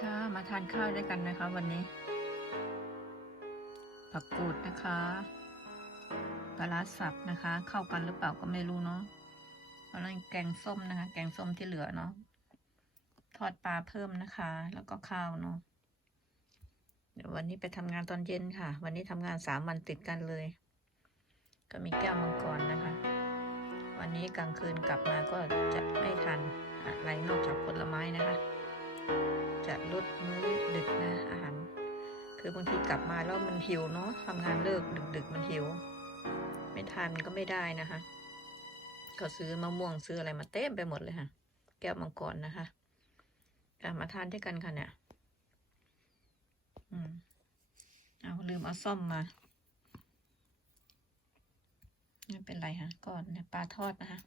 ค่ะ มาทานข้าวด้วยกันนะคะ วันนี้ ผักกูดนะคะปลาสับนะคะ เข้ากันหรือเปล่าก็ไม่รู้เนาะแล้วนั่นแกงส้มนะคะ แกงส้มที่เหลือเนาะ ทอดปลาเพิ่มนะคะ แล้วก็ข้าวเนาะ เดี๋ยววันนี้ไปทำงานตอนเย็นค่ะ วันนี้ทำงานสามวันติดกันเลย ก็มีแก้วมังกรนะคะ วันนี้กลางคืนกลับมาก็จะไม่ทันอะไรนอกจากผลไม้นะคะ จะลดมื้อดึกนะอาหาร คือบางทีกลับมาแล้วมันหิวเนาะทำงานเลิกดึกๆมันหิว ไม่ทานมันก็ไม่ได้นะคะก็ซื้อมะม่วงซื้ออะไรมาเต็มไปหมดเลยค่ะ แก้วมังกรนะคะกลับมาทานด้วยกันค่ะเนี่ยอืมเอาลืมเอาซ่อมมาไม่เป็นไรค่ะก่อนเนี่ยปลาทอดนะคะ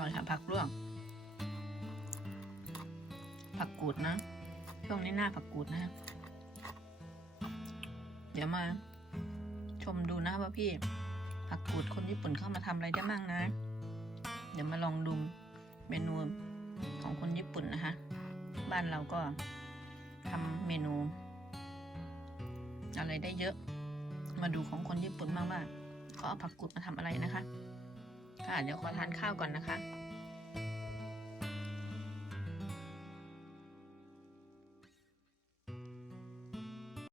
ร่อยค่ะ ผักลวก ผักกูดนะ ช่วงนี้หน้าผักกูดนะ เดี๋ยวมา ชมดูนะว่าพี่ ผักกูดคนญี่ปุ่นเข้ามาทำอะไรได้มั่งนะ เดี๋ยวมาลองดูเมนูของคนญี่ปุ่นนะคะ บ้านเราก็ทำเมนู อะไรได้เยอะ มาดูของคนญี่ปุ่นบ้างว่าเขาเอาผักกูดมาทำอะไรนะคะ ค่ะ เดี๋ยวขอทานข้าวก่อนนะคะ